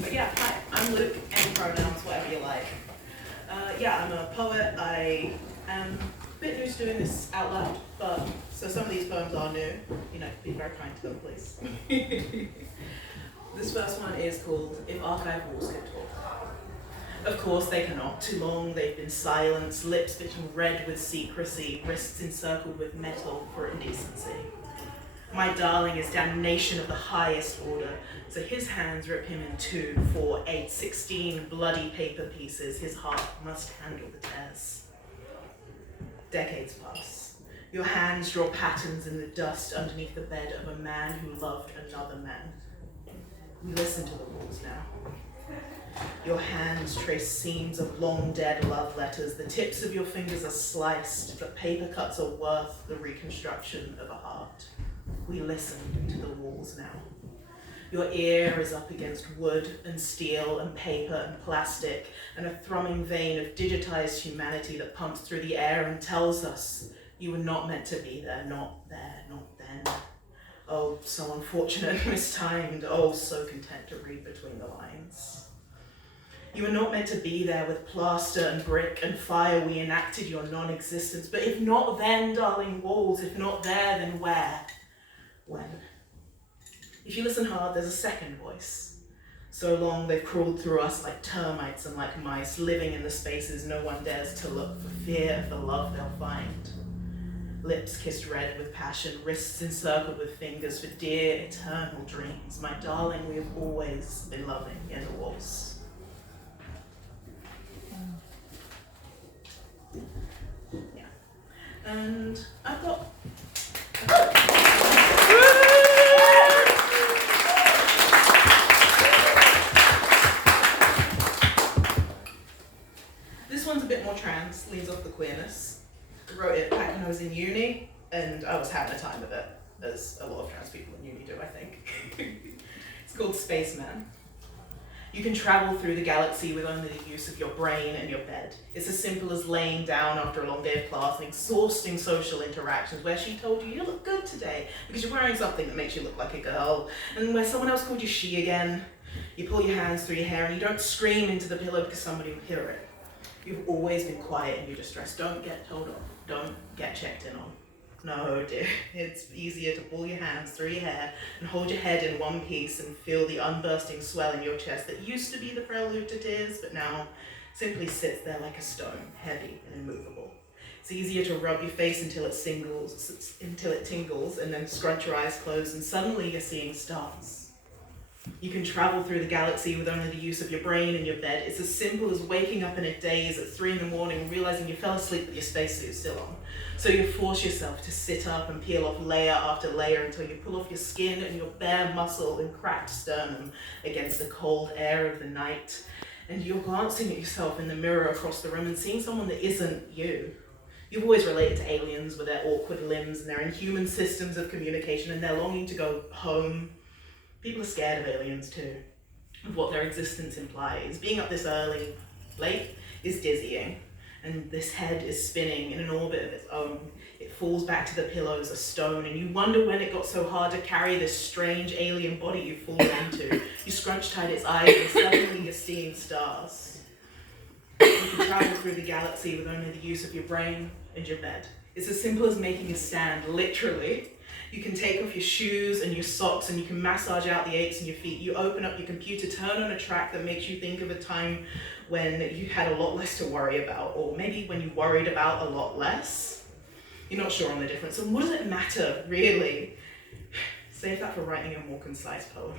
But yeah, hi, I'm Luke, any pronouns, whatever you like. I'm a poet. I am a bit new to doing this out loud, but so some of these poems are new. You know, be very kind to them, please. This first one is called If Archive Walls Could Talk. Of course they cannot. Too long they've been silenced, lips bitching red with secrecy, wrists encircled with metal for indecency. My darling is damnation of the highest order, so his hands rip him in 2, 4, 8, 16 bloody paper pieces. His heart must handle the tears. Decades pass. Your hands draw patterns in the dust underneath the bed of a man who loved another man. We listen to the walls now. Your hands trace seams of long dead love letters. The tips of your fingers are sliced, but paper cuts are worth the reconstruction of a heart. We listen to the walls now. Your ear is up against wood and steel and paper and plastic and a thrumming vein of digitized humanity that pumps through the air and tells us you were not meant to be there, not then. Oh, so unfortunate, mistimed, oh, so content to read between the lines. You were not meant to be there with plaster and brick and fire. We enacted your non-existence. But if not then, darling walls, if not there, then where? When? If you listen hard, there's a second voice. So long they've crawled through us like termites and like mice, living in the spaces no one dares to look for fear of the love they'll find. Lips kissed red with passion, wrists encircled with fingers for dear eternal dreams. My darling, we have always been loving in the walls. Yeah. And I've got this one's a bit more trans, leans off the queerness. I wrote it back when I was in uni, and I was having a time of it, as a lot of trans people in uni do, I think. It's called Spaceman. You can travel through the galaxy with only the use of your brain and your bed. It's as simple as laying down after a long day of class and exhausting social interactions where she told you look good today because you're wearing something that makes you look like a girl, and where someone else called you she again. You pull your hands through your hair and you don't scream into the pillow because somebody will hear it. You've always been quiet in your distress. Don't get told off. Don't get checked in on. No, dear. It's easier to pull your hands through your hair and hold your head in one piece and feel the unbursting swell in your chest that used to be the prelude to tears, but now simply sits there like a stone, heavy and immovable. It's easier to rub your face until it tingles, and then scrunch your eyes closed, and suddenly you're seeing stars. You can travel through the galaxy with only the use of your brain and your bed. It's as simple as waking up in a daze at 3 a.m. and realizing you fell asleep with your spacesuit still on. So you force yourself to sit up and peel off layer after layer until you pull off your skin and your bare muscle and cracked sternum against the cold air of the night. And you're glancing at yourself in the mirror across the room and seeing someone that isn't you. You've always related to aliens with their awkward limbs and their inhuman systems of communication and their longing to go home. People are scared of aliens too, of what their existence implies. Being up this late, is dizzying, and this head is spinning in an orbit of its own. It falls back to the pillows, a stone, and you wonder when it got so hard to carry this strange alien body you've fallen into. You scrunch tight its eyes, and suddenly you're seeing stars. You can travel through the galaxy with only the use of your brain and your bed. It's as simple as making a stand, literally. You can take off your shoes and your socks and you can massage out the aches in your feet. You open up your computer, turn on a track that makes you think of a time when you had a lot less to worry about, or maybe when you worried about a lot less. You're not sure on the difference. And what does it matter, really? Save that for writing a more concise poem.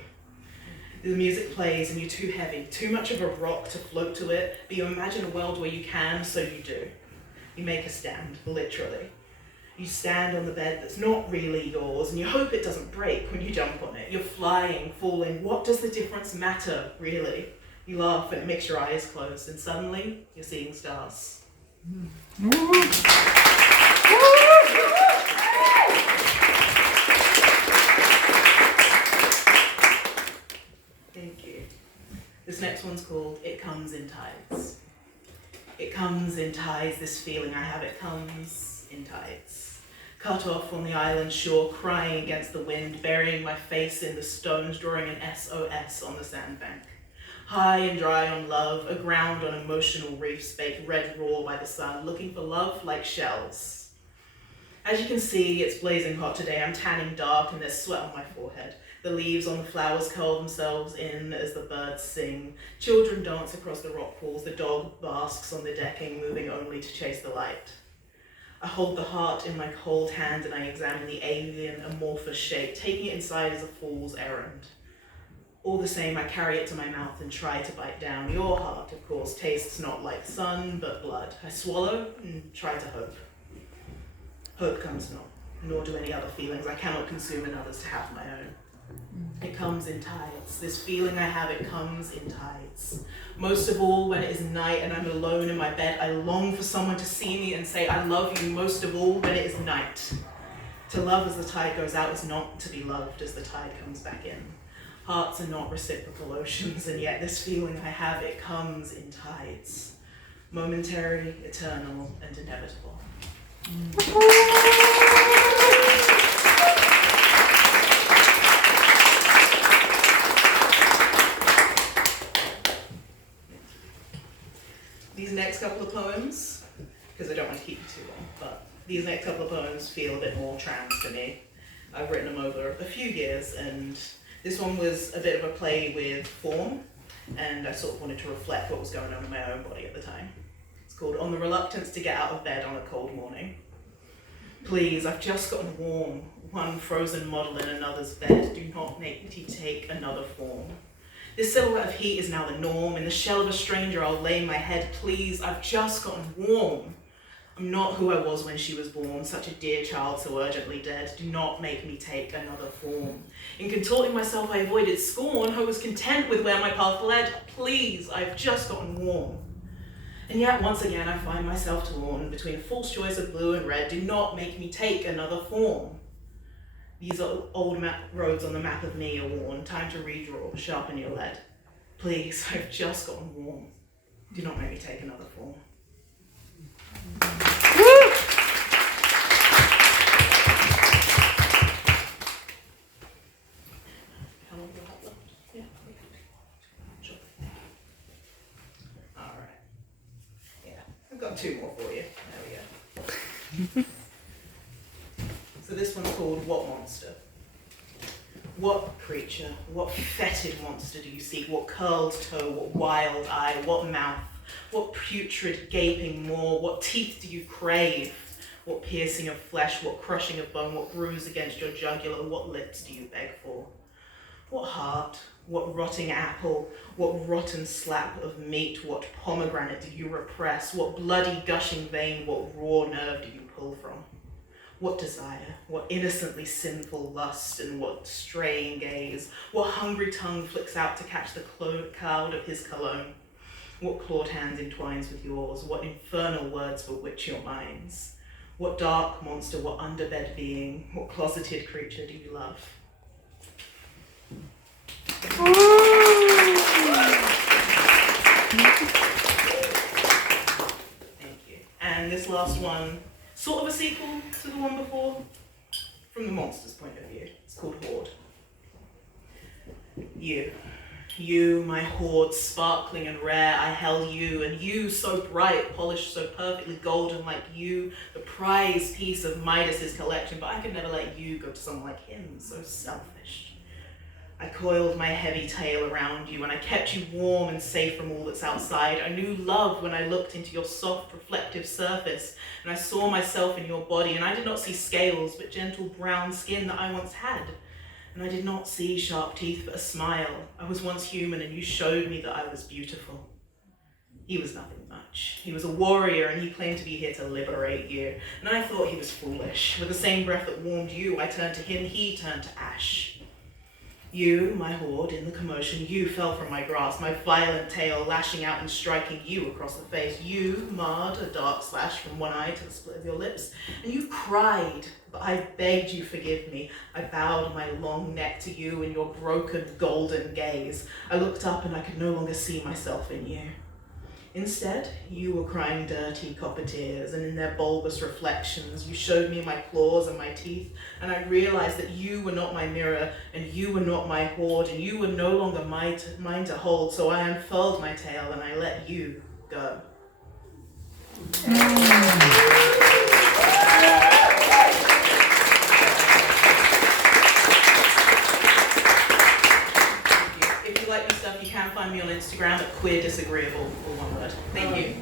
The music plays and you're too heavy, too much of a rock to float to it, but you imagine a world where you can, so you do. You make a stand, literally. You stand on the bed that's not really yours, and you hope it doesn't break when you jump on it. You're flying, falling. What does the difference matter, really? You laugh and it makes your eyes close, and suddenly you're seeing stars. Thank you. This next one's called It Comes in Tides. It comes in tides, this feeling I have. It comes in tides. Cut off on the island shore, crying against the wind, burying my face in the stones, drawing an SOS on the sandbank. high and dry on love, aground on emotional reefs baked red raw by the sun, looking for love like shells. As you can see, it's blazing hot today. I'm tanning dark and there's sweat on my forehead. The leaves on the flowers curl themselves in as the birds sing. Children dance across the rock pools. The dog basks on the decking, moving only to chase the light. I hold the heart in my cold hand and I examine the alien, amorphous shape, taking it inside as a fool's errand. All the same, I carry it to my mouth and try to bite down. Your heart, of course, tastes not like sun, but blood. I swallow and try to hope. Hope comes not, nor do any other feelings I cannot consume in others to have my own. It comes in tides. This feeling I have, it comes in tides. Most of all, when it is night and I'm alone in my bed, I long for someone to see me and say, I love you most of all when it is night. To love as the tide goes out is not to be loved as the tide comes back in. Hearts are not reciprocal oceans, and yet this feeling I have, it comes in tides. Momentary, eternal, and inevitable. These next couple of poems, because I don't want to keep you too long, but these next couple of poems feel a bit more trans to me. I've written them over a few years, and this one was a bit of a play with form, and I sort of wanted to reflect what was going on in my own body at the time. It's called On the Reluctance to Get Out of Bed on a Cold Morning. Please, I've just gotten warm. One frozen model in another's bed. Do not make me take another form. This silhouette of heat is now the norm. In the shell of a stranger, I'll lay my head. Please, I've just gotten warm. I'm not who I was when she was born, such a dear child so urgently dead. Do not make me take another form. In contorting myself, I avoided scorn. I was content with where my path led. Please, I've just gotten warm. And yet, once again, I find myself torn between a false choice of blue and red. Do not make me take another form. These old roads on the map of me are worn. Time to redraw, sharpen your lead. Please, I've just gotten warm. Do not make me take another form. How long do I have left? Yeah. Sure. All right. Yeah, I've got two more for you. There we go. So this one's called What Monster? What creature, what fetid monster do you seek? What curled toe, what wild eye, what mouth, what putrid gaping maw, what teeth do you crave? What piercing of flesh, what crushing of bone, what bruise against your jugular, what lips do you beg for? What heart, what rotting apple, what rotten slap of meat, what pomegranate do you repress? What bloody gushing vein, what raw nerve do you pull from? What desire, what innocently sinful lust, and what straying gaze, what hungry tongue flicks out to catch the cloud of his cologne? What clawed hand entwines with yours, what infernal words bewitch your minds? What dark monster, what underbed being, what closeted creature do you love? Thank you. And this last one, sort of a sequel to the one before, from the monster's point of view. It's called Hoard. You, my hoard, sparkling and rare, I held you, and you so bright, polished so perfectly golden like you, the prize piece of Midas's collection, but I could never let you go to someone like him, so selfish. I coiled my heavy tail around you, and I kept you warm and safe from all that's outside. I knew love when I looked into your soft, reflective surface, and I saw myself in your body, and I did not see scales, but gentle brown skin that I once had. And I did not see sharp teeth, but a smile. I was once human, and you showed me that I was beautiful. He was nothing much. He was a warrior, and he claimed to be here to liberate you. And I thought he was foolish. With the same breath that warmed you, I turned to him, he turned to ash. You, my hoard, in the commotion, you fell from my grasp, my violent tail lashing out and striking you across the face. You marred a dark slash from one eye to the split of your lips, and you cried, but I begged you forgive me. I bowed my long neck to you in your broken golden gaze. I looked up and I could no longer see myself in you. Instead, you were crying dirty copper tears, and in their bulbous reflections, you showed me my claws and my teeth, and I realized that you were not my mirror, and you were not my hoard, and you were no longer mine to hold, so I unfurled my tail and I let you go. If you like my stuff, you can find me on Instagram at queer disagreeable, all one word. Thank you.